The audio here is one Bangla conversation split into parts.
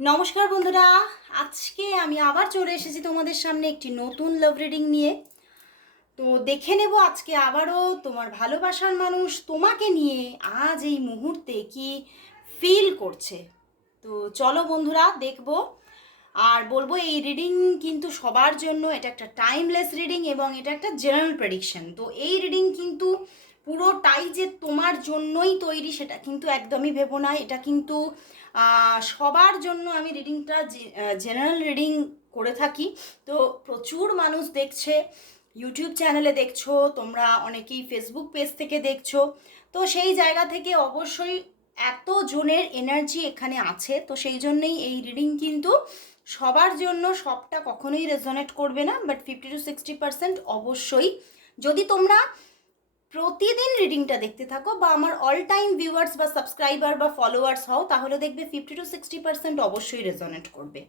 নমস্কার বন্ধুরা, আজকে আমি আবার চলে এসেছি তোমাদের সামনে একটি নতুন লাভ রিডিং নিয়ে। তো দেখে নেব আজকে আবারও তোমার ভালোবাসার মানুষ তোমাকে নিয়ে আজ এই মুহূর্তে কি ফিল করছে। তো চলো বন্ধুরা, দেখব। আর বলব এই রিডিং কিন্তু সবার জন্য এটা একটা টাইমলেস রিডিং এবং এটা একটা জেনারেল প্রেডিকশন তো এই রিডিং কিন্তু পুরোটাই যে তোমার জন্যই তৈরি সেটা কিন্তু একদমই ভেবো না। এটা কিন্তু সবার জন্য আমি রিডিংটা জেনারেল রিডিং করে থাকি। তো প্রচুর মানুষ দেখছে ইউটিউব চ্যানেলে দেখছ, তোমরা অনেকেই ফেসবুক পেজ থেকে দেখছ। তো সেই জায়গা থেকে অবশ্যই এত জনের এনার্জি এখানে আছে। তো সেই জন্যই এই রিডিং কিন্তু সবার জন্য সবটা কখনোই রেজনেট করবে না but fifty to sixty percent অবশ্যই। যদি তোমরা প্রতিদিন রিডিংটা দেখতে থাকো বা আমার অল টাইম ভিউয়ার্স বা সাবস্ক্রাইবার বা ফলোয়ার্স হও, তাহলে দেখবে ফিফটি টু সিক্সটি পার্সেন্ট অবশ্যই রেজনেট করবে।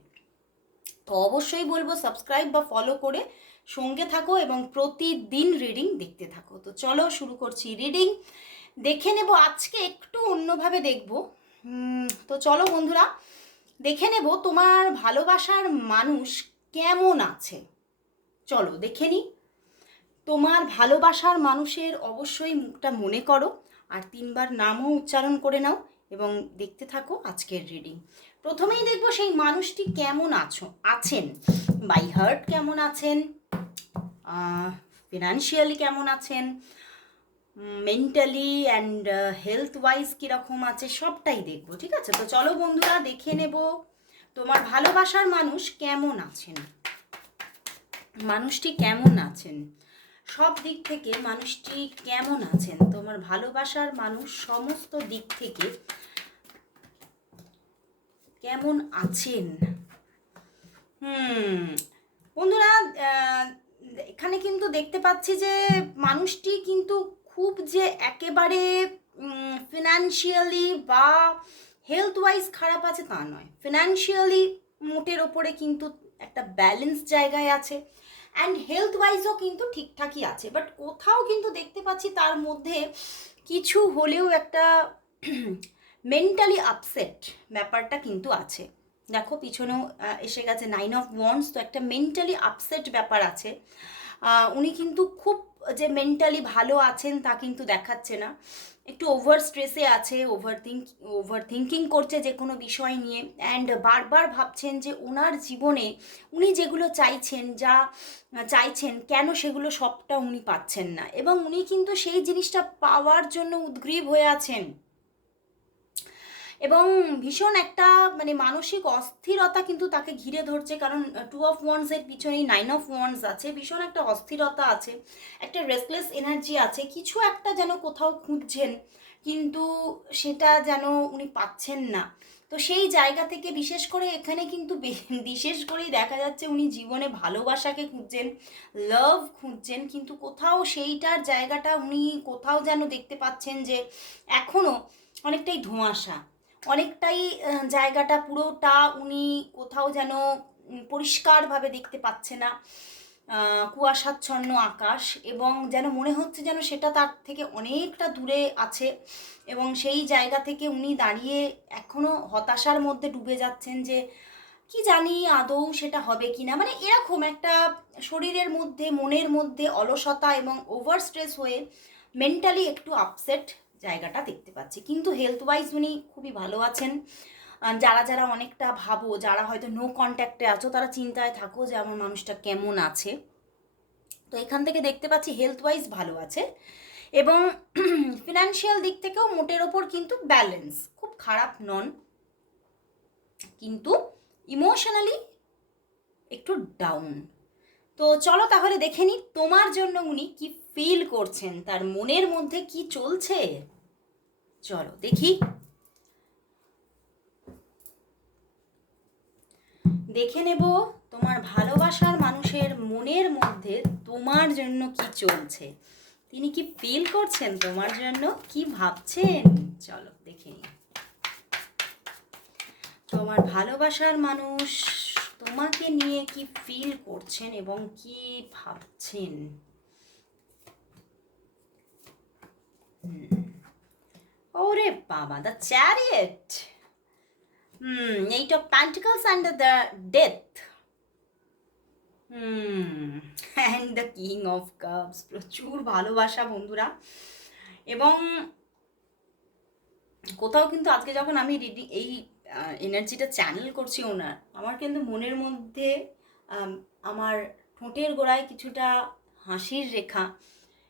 তো অবশ্যই বলব সাবস্ক্রাইব বা ফলো করে সঙ্গে থাকো এবং প্রতিদিন রিডিং দেখতে থাকো। তো চলো শুরু করছি রিডিং দেখে নেব, আজকে একটু অন্যভাবে দেখব। তো চলো বন্ধুরা, দেখে নেব তোমার ভালোবাসার মানুষ কেমন আছে। চলো দেখে নিই। তোমার ভালোবাসার মানুষের অবশ্যই মুখটা মনে করো আর তিনবার নামও উচ্চারণ করে নাও এবং দেখতে থাকো আজকের রিডিং প্রথমেই দেখব সেই মানুষটি কেমন আছো, আছেন? বাই হার্ট কেমন আছেন? ফিনান্সিয়ালি কেমন আছেন? মেন্টালি অ্যান্ড হেলথ ওয়াইজ কীরকম আছে সবটাই দেখব, ঠিক আছে? তো চলো বন্ধুরা দেখে নেব তোমার ভালোবাসার মানুষ কেমন আছেন? মানুষটি কেমন আছেন? সব দিক থেকে মানুষটি কেমন আছেন? তোমার ভালোবাসার মানুষ সমস্ত দিক থেকে কেমন আছেন? হুম, বন্ধুরা এখানে কিন্তু দেখতে পাচ্ছি যে মানুষটি কিন্তু খুব যে একেবারে ফিনান্সিয়ালি বা হেলথ ওয়াইজ খারাপ আছে তা নয়। ফিনান্সিয়ালি মোটের ওপরে কিন্তু একটা ব্যালেন্স জায়গায় আছে। অ্যান্ড হেলথ ওয়াইজও কিন্তু ঠিকঠাকই আছে। বাট কোথাও কিন্তু দেখতে পাচ্ছি তার মধ্যে কিছু হলেও একটা মেন্টালি আপসেট ব্যাপারটা কিন্তু আছে। দেখো পিছনেও এসে গেছে নাইন অফ ওয়ান্স তো একটা মেন্টালি আপসেট ব্যাপার আছে। উনি কিন্তু খুব যে মেন্টালি ভালো আছেন তা কিন্তু দেখাচ্ছে না। একটু ওভার স্ট্রেসে আছে ওভার থিঙ্ক ওভার থিঙ্কিং করছে যে কোনো বিষয় নিয়ে। অ্যান্ড বারবার ভাবছেন যে ওনার জীবনে উনি যেগুলো চাইছেন, যা চাইছেন, কেন সেগুলো সবটা উনি পাচ্ছেন না। এবং উনি কিন্তু সেই জিনিসটা পাওয়ার জন্য উদ্গ্রীব হয়ে আছেন। এবং ভীষণ একটা মানে মানসিক অস্থিরতা কিন্তু তাকে ঘিরে ধরছে, কারণ টু অফ ওয়ান্সের পিছনেই নাইন অফ ওয়ান্স আছে, ভীষণ একটা অস্থিরতা আছে, একটা রেসলেস এনার্জি আছে, কিছু একটা যেন কোথাও খুঁজছেন, কিন্তু সেটা যেন উনি পাচ্ছেন না। তো সেই জায়গা থেকে বিশেষ করে এখানে কিন্তু বিশেষ করেই দেখা যাচ্ছে উনি জীবনে ভালোবাসাকে খুঁজছেন লাভ খুঁজছেন, কিন্তু কোথাও সেইটার জায়গাটা উনি কোথাও যেন দেখতে পাচ্ছেন যে এখনও অনেকটাই ধোঁয়াশা। অনেকটাই জায়গাটা পুরোটা উনি কোথাও যেন পরিষ্কারভাবে দেখতে পাচ্ছে না। কুয়াশাচ্ছন্ন আকাশ এবং যেন মনে হচ্ছে যেন সেটা তার থেকে অনেকটা দূরে আছে এবং সেই জায়গা থেকে উনি দাঁড়িয়ে এখনও হতাশার মধ্যে ডুবে যাচ্ছেন যে, কি জানি আদৌ সেটা হবে কি না মানে এরকম একটা শরীরের মধ্যে, মনের মধ্যে অলসতা এবং ওভার স্ট্রেস হয়ে, মেন্টালি একটু আপসেট জায়গাটা দেখতে পাচ্ছি। কিন্তু হেলথ ওয়াইজ উনি খুবই ভালো আছেন। যারা যারা অনেকটা ভাবো, যারা হয়তো নো কন্ট্যাক্টে আছো, তারা চিন্তায় থাকো যে আমার মানুষটা কেমন আছে। তো এখান থেকে দেখতে পাচ্ছি হেলথ ওয়াইজ ভালো আছে। এবং ফিনান্সিয়াল দিক থেকেও মোটের ওপর কিন্তু ব্যালেন্স খুব খারাপ নন। কিন্তু ইমোশনালি একটু ডাউন তো চলো তাহলে দেখে নিই তোমার জন্য উনি কি ফিল করছেন, তার মনের মধ্যে কি চলছে? চলো দেখি। দেখে নেব তোমার ভালোবাসার মানুষের মনের মধ্যে তোমার জন্য কি চলছে। তিনি কি ফিল করছেন তোমার জন্য? কি ভাবছেন? চলো দেখে নিই। তোমার ভালোবাসার মানুষ তোমাকে নিয়ে কি ফিল করছেন এবং কি ভাবছেন? ওরে বাবা the chariot hmm eight of pentacles and the death hmm and the king of cups প্রচুর ভালোবাসা বন্ধুরা। এবং কোথাও কিন্তু আজকে যখন আমি রিডিং এই এনার্জিটা চ্যানেল করছি ওনার আমার কিন্তু মনের মধ্যে আমার ঠোঁটের গোড়ায় কিছুটা হাসির রেখা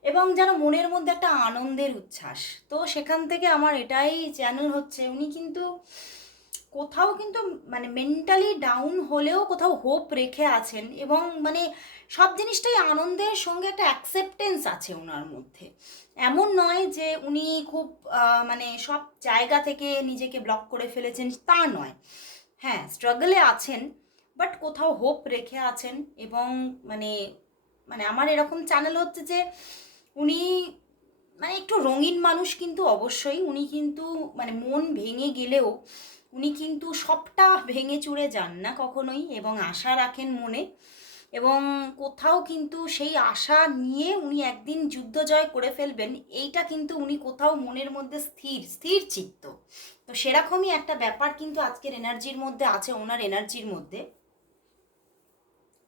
এবং যেন মনের মধ্যে একটা আনন্দের উচ্ছ্বাস। তো সেখান থেকে আমার এটাই চ্যানেল হচ্ছে। উনি কিন্তু কোথাও কিন্তু মানে মেন্টালি ডাউন হলেও কোথাও হোপ রেখে আছেন এবং মানে সব জিনিসটাই আনন্দের সঙ্গে একটা অ্যাকসেপ্টেন্স আছে ওনার মধ্যে। এমন নয় যে উনি খুব মানে সব জায়গা থেকে নিজেকে ব্লক করে ফেলেছেন, তা নয়। হ্যাঁ স্ট্রাগলে আছেন বাট কোথাও হোপ রেখে আছেন এবং মানে মানে আমার এরকম চ্যানেল হচ্ছে যে উনি মানে একটু রঙিন মানুষ কিন্তু অবশ্যই, উনি কিন্তু মানে মন ভেঙে গেলেও উনি কিন্তু সবটা ভেঙে চুরে যান না কখনোই এবং আশা রাখেন মনে। এবং কোথাও কিন্তু সেই আশা নিয়ে উনি একদিন যুদ্ধ জয় করে ফেলবেন, এইটা কিন্তু উনি কোথাও মনের মধ্যে স্থির স্থির চিত্ত। তো সেরকমই একটা ব্যাপার কিন্তু আজকের এনার্জির মধ্যে আছে, ওনার এনার্জির মধ্যে।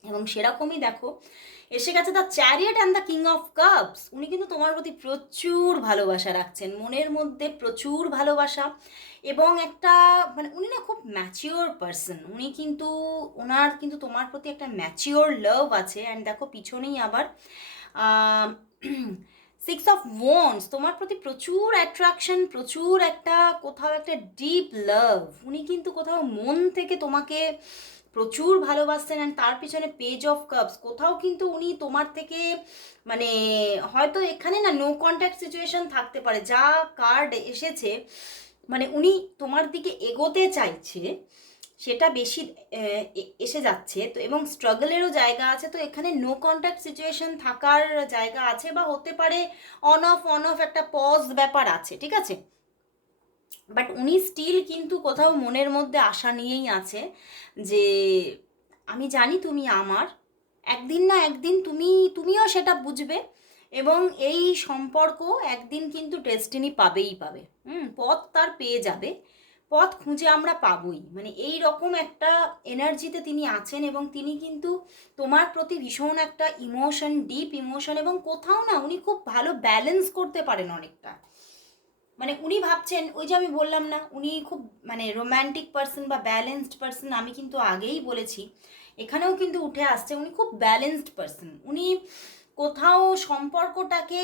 এবং সেরকমই দেখো এসে গেছে the chariot and the king of cups উনি কিন্তু তোমার প্রতি প্রচুর ভালোবাসা রাখছেন, মনের মধ্যে প্রচুর ভালোবাসা। এবং একটা মানে উনি না খুব ম্যাচিওর পারসন উনি কিন্তু ওনার কিন্তু তোমার প্রতি একটা ম্যাচিওর লাভ আছে। অ্যান্ড দেখো পিছনেই আবার সিক্স অফ ওয়ান্স তোমার প্রতি প্রচুর অ্যাট্রাকশন প্রচুর একটা কোথাও একটা ডিপ লাভ উনি কিন্তু কোথাও মন থেকে তোমাকে প্রচুর ভালোবাসতেন অ্যান্ড তার পিছনে পেজ অফ কাপস কোথাও কিন্তু উনি তোমার থেকে মানে হয়তো এখানে না নো কন্ট্যাক্ট সিচুয়েশন থাকতে পারে। যা কার্ড এসেছে মানে উনি তোমার দিকে এগোতে চাইছে, সেটা বেশি এসে যাচ্ছে। তো এবং স্ট্রাগলেরও জায়গা আছে। তো এখানে নো কন্ট্যাক্ট সিচুয়েশন থাকার জায়গা আছে বা হতে পারে অন অফ অন অফ একটা পজ ব্যাপার আছে, ঠিক আছে? বাট উনি স্টিল কিন্তু কোথাও মনের মধ্যে আশা নিয়েই আছে যে আমি জানি তুমি আমার, একদিন না একদিন তুমি, তুমিও সেটা বুঝবে এবং এই সম্পর্ক একদিন কিন্তু ডেস্টিনি পাবেই পাবে। হুম, পথ তার পেয়ে যাবে, পথ খুঁজে আমরা পাবই। মানে এই রকম একটা এনার্জিতে তিনি আছেন এবং তিনি কিন্তু তোমার প্রতি ভীষণ একটা ইমোশন ডিপ ইমোশন এবং কোথাও না উনি খুব ভালো ব্যালেন্স করতে পারেন অনেকটা। মানে উনি ভাবছেন, ওই যে আমি বললাম না, উনি খুব মানে রোম্যান্টিক পার্সন বা ব্যালেন্সড পার্সন আমি কিন্তু আগেই বলেছি। এখানেও কিন্তু উঠে আসছে, উনি খুব ব্যালেন্সড পার্সন উনি কোথাও সম্পর্কটাকে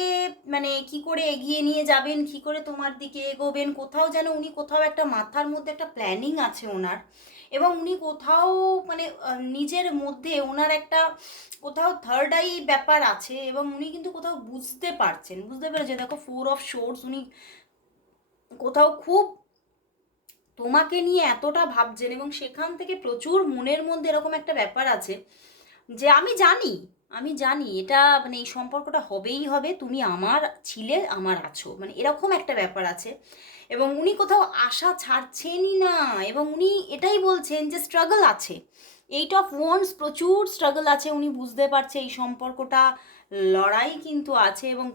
মানে কি করে এগিয়ে নিয়ে যাবেন, কি করে তোমার দিকে এগোবেন, কোথাও যেন উনি কোথাও একটা মাথার মধ্যে একটা প্ল্যানিং আছে ওনার। এবং উনি কোথাও মানে নিজের মধ্যে ওনার একটা কোথাও থার্ড আই ব্যাপার আছে, এবং উনি কিন্তু কোথাও বুঝতে পারছেন। বুঝতে পেরেছেন? দেখো ফোর অফ শোর্স উনি কোথাও খুব তোমাকে নিয়ে এতটা ভাবছেন এবং সেখান থেকে প্রচুর মনের মধ্যে এরকম একটা ব্যাপার আছে যে আমি জানি আমি জানি এটা মানে এই সম্পর্কটা হবেই হবে, তুমি আমার ছিলে আমার আছো। মানে এরকম একটা ব্যাপার আছে এবং উনি কোথাও আশা ছাড়ছেনই না এবং উনি এটাই বলছেন যে স্ট্রাগল আছে। এইট অফ ওয়ান্স প্রচুর স্ট্রাগল আছে, উনি বুঝতে পারছে এই সম্পর্কটা লড়াই কিন্তু আছে এবং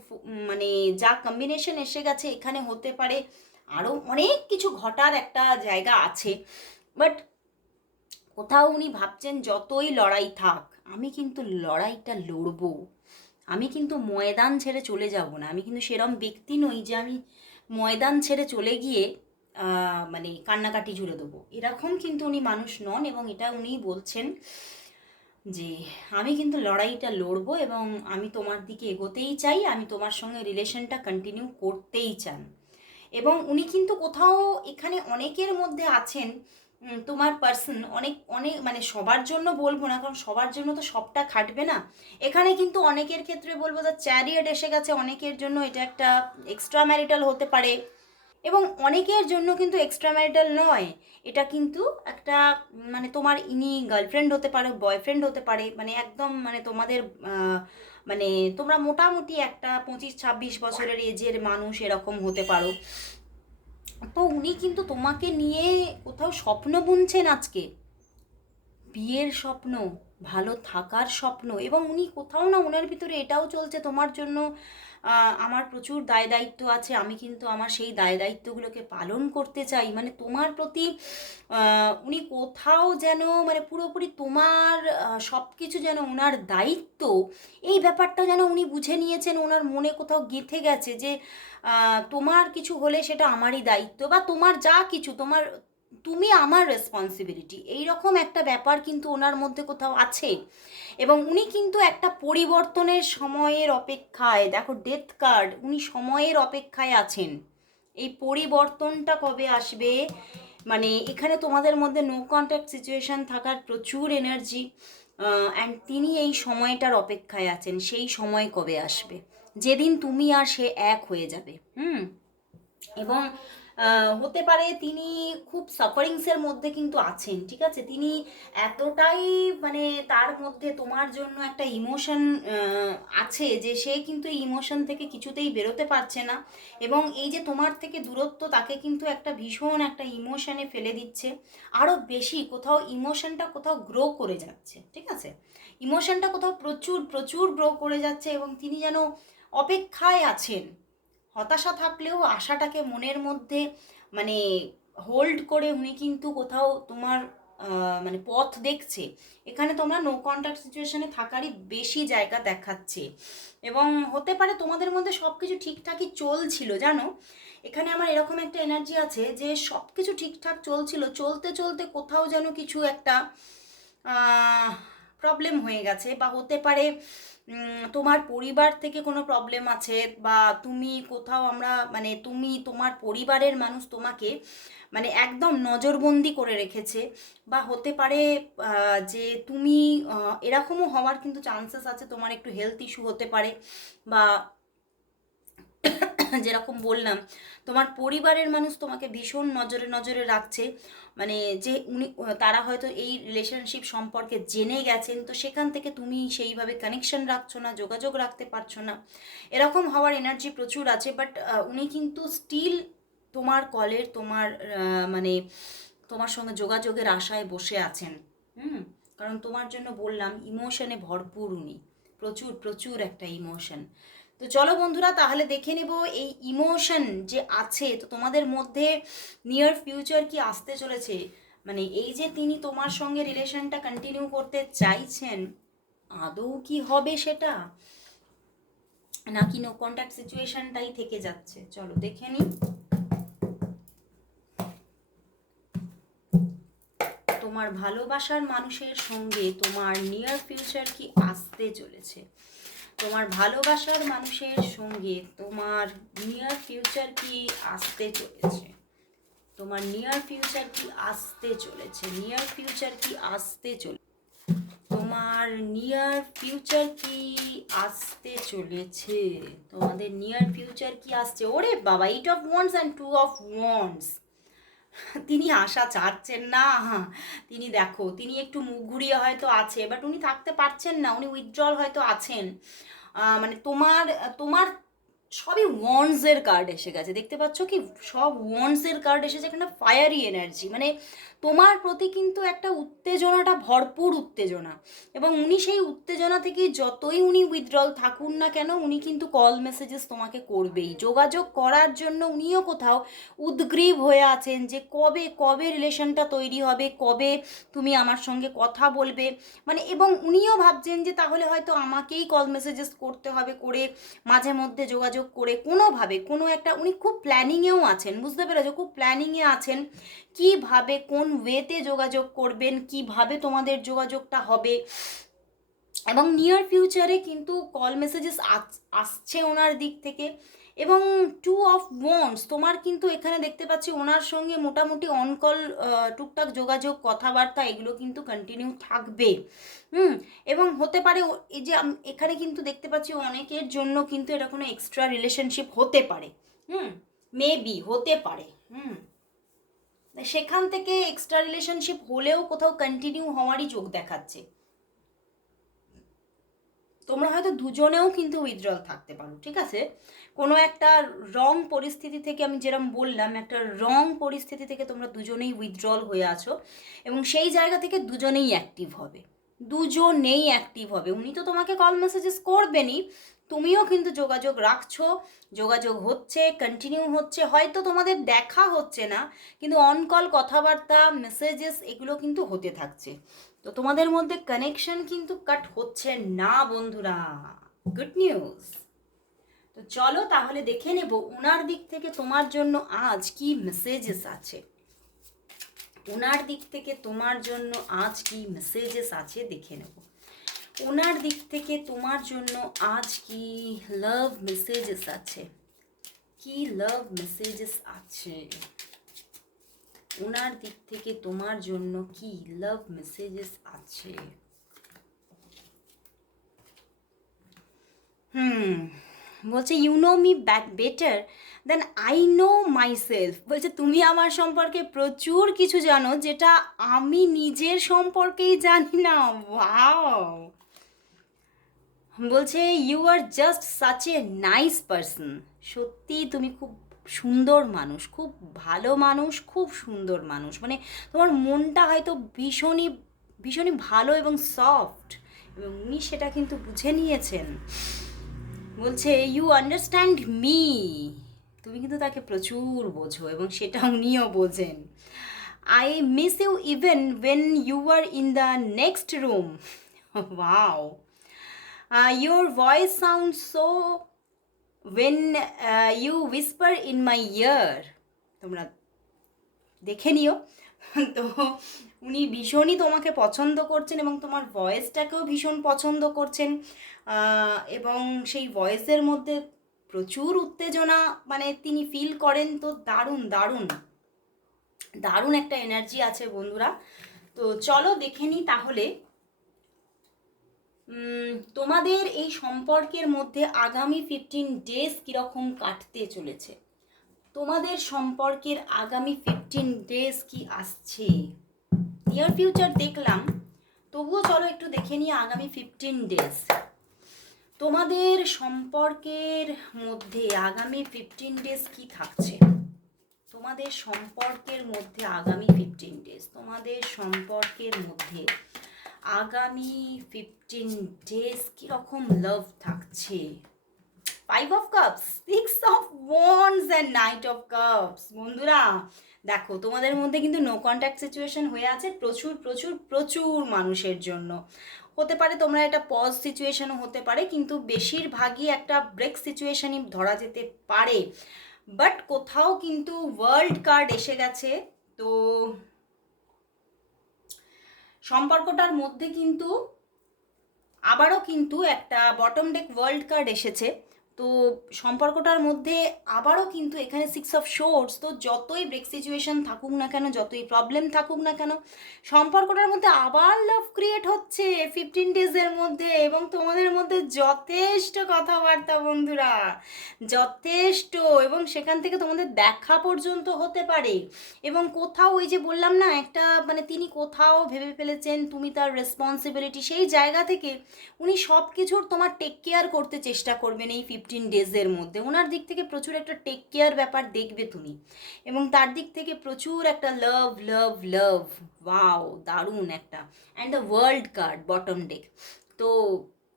মানে যা কম্বিনেশন এসে গেছে, এখানে হতে পারে আরও অনেক কিছু ঘটার একটা জায়গা আছে। বাট কোথাও উনি ভাবছেন যতই লড়াই থাক, আমি কিন্তু লড়াইটা লড়বো। আমি কিন্তু ময়দান ছেড়ে চলে যাব না। আমি কিন্তু সেরম ব্যক্তি নই যে আমি ময়দান ছেড়ে চলে গিয়ে মানে কান্নাকাটি জুড়ে দেবো। এরকম কিন্তু উনি মানুষ নন এবং এটা উনি বলছেন। যে আমি কিন্তু লড়াইটা লড়বো এবং আমি তোমার দিকে এগোতেই চাই, আমি তোমার সঙ্গে রিলেশনটা কন্টিনিউ করতেই চান এবং উনি কিন্তু কোথাও এখানে অনেকের মধ্যে আছেন তোমার পার্সন অনেক অনেক মানে সবার জন্য বলব না, কারণ সবার জন্য তো সবটা খাটবে না। এখানে কিন্তু অনেকের ক্ষেত্রে বলব যে চ্যারিয়েট এসে গেছে, অনেকের জন্য এটা একটা এক্সট্রা ম্যারিটাল হতে পারে। এবং অনেকের জন্য কিন্তু এক্সট্রা ম্যারিটাল নয়। এটা কিন্তু একটা মানে তোমার ইনি গার্লফ্রেন্ড হতে পারে বয়ফ্রেন্ড হতে পারে মানে একদম মানে তোমাদের মানে তোমরা মোটামুটি একটা পঁচিশ, ছাব্বিশ বছরের এজের মানুষ এরকম হতে পারো। তো উনি কিন্তু তোমাকে নিয়ে কোথাও স্বপ্ন বুনছেন আজকে। বিয়ের স্বপ্ন। ভালো থাকার স্বপ্ন এবং উনি কোথাও না ওনার ভিতরে এটাও চলছে তোমার জন্য আমার প্রচুর দায় দায়িত্ব আছে, আমি কিন্তু আমার সেই দায় দায়িত্বগুলোকে পালন করতে চাই। মানে তোমার প্রতি উনি কোথাও যেন মানে পুরোপুরি তোমার সব কিছু যেন ওনার দায়িত্ব, এই ব্যাপারটা যেন উনি বুঝে নিয়েছেন ওনার মনে কোথাও গেঁথে গেছে যে তোমার কিছু হলে সেটা আমারই দায়িত্ব বা তোমার যা কিছু, তোমার তুমি আমার রেসপন্সিবিলিটি এই রকম একটা ব্যাপার কিন্তু ওনার মধ্যে কোথাও আছে। এবং উনি কিন্তু একটা পরিবর্তনের সময়ের অপেক্ষায়, দেখো ডেথ কার্ড উনি সময়ের অপেক্ষায় আছেন। এই পরিবর্তনটা কবে আসবে? মানে এখানে তোমাদের মধ্যে নো কন্ট্যাক্ট সিচুয়েশন থাকার প্রচুর এনার্জি অ্যান্ড তিনি এই সময়টার অপেক্ষায় আছেন। সেই সময় কবে আসবে? যেদিন তুমি আর সে এক হয়ে যাবে। হুম? এবং হতে পারে তিনি খুব সাফারিংসের মধ্যে কিন্তু আছেন, ঠিক আছে? তিনি এতটাই মানে তার মধ্যে তোমার জন্য একটা ইমোশন আছে যে সে কিন্তু এই ইমোশন থেকে কিছুতেই বেরোতে পারছে না এবং এই যে তোমার থেকে দূরত্ব তাকে কিন্তু একটা ভীষণ একটা ইমোশনে ফেলে দিচ্ছে। আরও বেশি, কোথাও ইমোশনটা কোথাও গ্রো করে যাচ্ছে, ঠিক আছে? ইমোশনটা কোথাও প্রচুর প্রচুর গ্রো করে যাচ্ছে এবং তিনি যেন অপেক্ষায় আছেন। হতাশা থাকলেও আশাটাকে মনের মধ্যে মানে হোল্ড করে উনি কিন্তু কোথাও তোমার মানে পথ দেখছে। এখানে তোমরা নো কন্ট্যাক্ট সিচুয়েশনে থাকারই বেশি জায়গা দেখাচ্ছে। এবং হতে পারে তোমাদের মধ্যে সব কিছু ঠিকঠাকই চলছিল, জানো? এখানে আমার এরকম একটা এনার্জি আছে যে সব কিছু ঠিকঠাক চলছিল, চলতে চলতে কোথাও যেন কিছু একটা প্রবলেম হয়ে গেছে বা হতে পারে তোমার পরিবার থেকে কোনো প্রবলেম আছে বা তুমি কোথাও আমরা মানে তুমি তোমার পরিবারের মানুষ তোমাকে মানে একদম নজরবন্দি করে রেখেছে বা হতে পারে যে তুমি এরকমও হওয়ার কিন্তু চান্সেস আছে তোমার একটু হেলথ ইস্যু হতে পারে বা যেরকম বললাম, তোমার পরিবারের মানুষ তোমাকে ভীষণ নজরে নজরে রাখছে। মানে যে উনি, তারা হয়তো এই রিলেশনশিপ সম্পর্কে জেনে গেছেন, তো সেখান থেকে তুমি সেইভাবে কানেকশন রাখছো না, যোগাযোগ রাখতে পারছ না। এরকম হওয়ার এনার্জি প্রচুর আছে বাট উনি কিন্তু স্টিল তোমার কলের তোমার মানে তোমার সঙ্গে যোগাযোগের আশায় বসে আছেন। হুম? কারণ তোমার জন্য বললাম ইমোশনে ভরপুর উনি। প্রচুর প্রচুর একটা ইমোশন তো চলো বন্ধুরা, তাহলে দেখে নেব এই ইমোশন যে আছে। তো তোমাদের মধ্যে নিয়ার ফিউচার কি আসতে চলেছে? মানে এই যে তিনি তোমার সঙ্গে রিলেশনটা কন্টিনিউ করতে চাইছেন, আদৌ কি হবে সেটা? নাকি নো কন্ট্যাক্ট সিচুয়েশনটাই থেকে যাচ্ছে? চলো দেখে নিই তোমার ভালোবাসার মানুষের সঙ্গে তোমার নিয়ার ফিউচার কি আসতে চলেছে? তোমার ভালোবাসার মানুষের সঙ্গে তোমার নিয়ার ফিউচার কি আসতে চলেছে? তোমার নিয়ার ফিউচার কি আসতে চলেছে? নিয়ার ফিউচার কি আসতে চলে, তোমার নিয়ার ফিউচার কি আসতে চলেছে? তোমাদের নিয়ার ফিউচার কি আসছে? ওরে বাবা eight of wands and two of wands তিনি আশা চাচ্ছেন না। তিনি দেখো, তিনি একটু মুখ ঘুরিয়ে হয়তো আছে বাট উনি থাকতে পারছেন না, উনি উইথড্রল হয়তো আছেন। মানে তোমার তোমার সবই ওয়ান্সের কার্ড এসে গেছে। দেখতে পাচ্ছ কি? সব ওয়ান্সের কার্ড এসেছে, এখানে ফায়ারি এনার্জি মানে তোমার প্রতি কিন্তু একটা উত্তেজনাটা ভরপুর উত্তেজনা। এবং উনি সেই উত্তেজনা থেকে যতই উনি উইথড্রল থাকুন না কেন, উনি কিন্তু কল মেসেজেস তোমাকে করবেই। যোগাযোগ করার জন্য উনিও কোথাও উদ্গ্রীব হয়ে আছেন যে কবে কবে রিলেশনটা তৈরি হবে, কবে তুমি আমার সঙ্গে কথা বলবে। মানে এবং উনিও ভাবছেন যে তাহলে হয়তো আমাকেই কল মেসেজেস করতে হবে, করে মাঝে মধ্যে যোগাযোগ করে কোনোভাবে, কোনো একটা উনি খুব প্ল্যানিংয়েও আছেন, বুঝতে পেরেছ? খুব প্ল্যানিংয়ে আছেন কীভাবে, কোন ওয়েতে যোগাযোগ করবেন, কীভাবে তোমাদের যোগাযোগটা হবে? এবং নিয়ার ফিউচারে কিন্তু কল মেসেজেস আসছে ওনার দিক থেকে। এবং টু অফ ওয়ান্স তোমার কিন্তু এখানে দেখতে পাচ্ছি ওনার সঙ্গে মোটামুটি অনকল টুকটাক যোগাযোগ, কথাবার্তা এগুলো কিন্তু কন্টিনিউ থাকবে। হুম, এবং হতে পারে এই যে এখানে কিন্তু দেখতে পাচ্ছি অনেকের জন্য কিন্তু এটা কোনো এক্সট্রা রিলেশনশিপ হতে পারে। হুম মেবি হতে পারে। হুম। সেখান থেকে এক্সট্রা রিলেশনশিপ হলেও কোথাও কন্টিনিউ হওয়ারই যোগ দেখাচ্ছে। তোমরা হয়তো দুজনেও কিন্তু উইথড্রল থাকতে পারো, ঠিক আছে? কোনো একটা রং পরিস্থিতি থেকে আমি যেরকম বললাম, একটা রং পরিস্থিতি থেকে তোমরা দুজনেই উইথড্রল হয়ে আছো এবং সেই জায়গা থেকে দুজনেই অ্যাক্টিভ হবে। দুজনেই অ্যাক্টিভ হবে। উনি তো তোমাকে কল মেসেজেস করবেনই তুমিও কিন্তু যোগাযোগ রাখছো, যোগাযোগ হচ্ছে কন্টিনিউ হচ্ছে, হয়তো তোমাদের দেখা হচ্ছে না, কিন্তু অন কল কথাবার্তা মেসেজেস এগুলো কিন্তু হতে থাকছে। তো তোমাদের মধ্যে কানেকশন কিন্তু কাট হচ্ছে না, বন্ধুরা। গুড নিউজ তো চলো তাহলে দেখে নেব ওনার দিক থেকে তোমার জন্য আজ কি মেসেজেস আছে। ওনার দিক থেকে তোমার জন্য আজ কি মেসেজেস আছে, দেখে নেব। ওনার দিক থেকে তোমার জন্য আজ কি লাভ মেসেজেস আছে? কি লাভ মেসেজেস আছে? ওনার দিক থেকে তোমার জন্য কি লাভ মেসেজেস আছে? হুম, বলছে you know me but better than I know myself বলছে, তুমি আমার সম্পর্কে প্রচুর কিছু জানো যেটা আমি নিজের সম্পর্কেই জানি না। ওয়াও বলছে you are just such a nice person সত্যি তুমি খুব সুন্দর মানুষ, খুব ভালো মানুষ, খুব সুন্দর মানুষ। মানে তোমার মনটা হয়তো ভীষণই ভীষণই ভালো এবং সফট এবং উনি সেটা কিন্তু বুঝে নিয়েছেন। বলছে ইউ আন্ডারস্ট্যান্ড মি তুমি কিন্তু তাকে প্রচুর বোঝো এবং সেটা উনিও বোঝেন। I miss you even when you are in the next room wow your voice sound so when you whisper in my ear তোমরা দেখে নিও। তো উনি ভীষণই তোমাকে পছন্দ করছেন এবং তোমার ভয়েসটাকেও ভীষণ পছন্দ করছেন। এবং সেই ভয়েসের মধ্যে প্রচুর উত্তেজনা মানে তিনি ফিল করেন তো দারুণ দারুণ। দারুণ একটা এনার্জি আছে বন্ধুরা। তো চলো দেখে নিই তাহলে। তোমাদের এই সম্পর্কের মধ্যে আগামী ফিফটিন ডেজ কীরকম কাটতে চলেছে? তোমাদের সম্পর্কের আগামী ফিফটিন ডেজ কি আসছে? নিয়ার ফিউচার দেখলাম। তবুও চলো একটু দেখে নিই আগামী ফিফটিন ডেজ তোমাদের সম্পর্কের মধ্যে আগামী ফিফটিন ডেজ কি থাকছে? তোমাদের সম্পর্কের মধ্যে আগামী ফিফটিন ডেজ তোমাদের সম্পর্কের মধ্যে আগামী ফিফটিন ডেজ কীরকম লাভ থাকছে? Five of cups six of wands and knight of cups বন্ধুরা, দেখো, তোমাদের মধ্যে কিন্তু নো কন্ট্যাক্ট সিচুয়েশন হয়ে আছে প্রচুর প্রচুর প্রচুর মানুষের জন্য। হতে পারে তোমরা একটা পজ সিচুয়েশনও হতে পারে, কিন্তু বেশিরভাগই একটা ব্রেক সিচুয়েশনই ধরা যেতে পারে। বাট কোথাও কিন্তু ওয়ার্ল্ড কার্ড এসে গেছে, তো সম্পর্কটার মধ্যে কিন্তু আবারও কিন্তু একটা বটম ডেক ওয়ার্ল্ড কার্ড এসেছে। তো সম্পর্কটার মধ্যে আবারও কিন্তু এখানে সিক্স অফ শোর্স তো যতই ব্রেক সিচুয়েশন থাকুক না কেন, যতই প্রবলেম থাকুক না কেন, সম্পর্কটার মধ্যে আবার লাভ ক্রিয়েট হচ্ছে ফিফটিন ডেজের মধ্যে এবং তোমাদের মধ্যে যথেষ্ট কথাবার্তা বন্ধুরা, যথেষ্ট এবং সেখান থেকে তোমাদের দেখা পর্যন্ত হতে পারে। এবং কোথাও ওই যে বললাম না, একটা মানে তিনি কোথাও ভেবে ফেলেছেন, তুমি তার রেসপন্সিবিলিটি সেই জায়গা থেকে উনি সব কিছুর তোমার টেক কেয়ার করতে চেষ্টা করবেন এই ফিফটিন ডেজের মধ্যে। ওনার দিক থেকে প্রচুর একটা টেক কেয়ার ব্যাপার দেখবে তুমি। এবং তার দিক থেকে প্রচুর একটা লাভ লাভ লাভ ওয়াও দারুণ একটা। And the world card bottom deck তো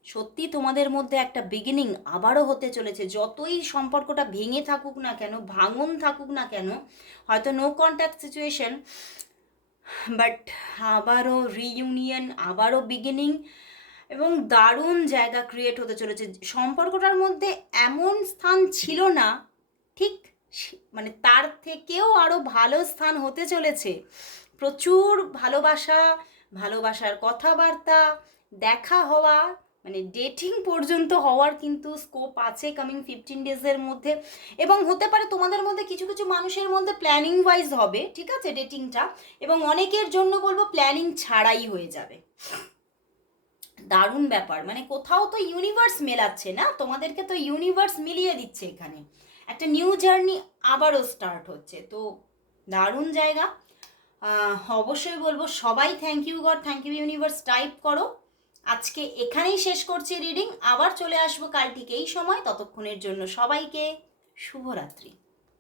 সত্যি তোমাদের মধ্যে একটা বিগিনিং আবারও হতে চলেছে। যতই সম্পর্কটা ভেঙে থাকুক না কেন, ভাঙন থাকুক না কেন, হয়তো নো কন্ট্যাক্ট সিচুয়েশন বাট আবারও রিইউনিয়ন আবারও বিগিনিং এবং দারুণ জায়গা ক্রিয়েট হতে চলেছে। সম্পর্কটার মধ্যে এমন স্থান ছিল না, ঠিক মানে তার থেকেও আরও ভালো স্থান হতে চলেছে। প্রচুর ভালোবাসা, ভালোবাসার কথাবার্তা, দেখা হওয়া মানে ডেটিং পর্যন্ত হওয়ার কিন্তু স্কোপ আছে কামিং ফিফটিন ডেজের মধ্যে। এবং হতে পারে তোমাদের মধ্যে কিছু কিছু মানুষের মধ্যে প্ল্যানিং ওয়াইজ হবে, ঠিক আছে ডেটিংটা এবং অনেকের জন্য বলব প্ল্যানিং ছাড়াই হয়ে যাবে। দারুণ ব্যাপার। মানে কোথাও তো ইউনিভার্স মেলাচ্ছে না, তোমাদেরকে তো ইউনিভার্স মিলিয়ে দিচ্ছে এখানে। একটা নিউ জার্নি আবারও স্টার্ট হচ্ছে। তো দারুণ জায়গা। অবশ্যই বলব সবাই thank you God thank you universe type করো। আজকে এখানেই শেষ করছি রিডিং আবার চলে আসব কাল ঠিক এই সময়। ততক্ষণের জন্য সবাইকে শুভরাত্রি।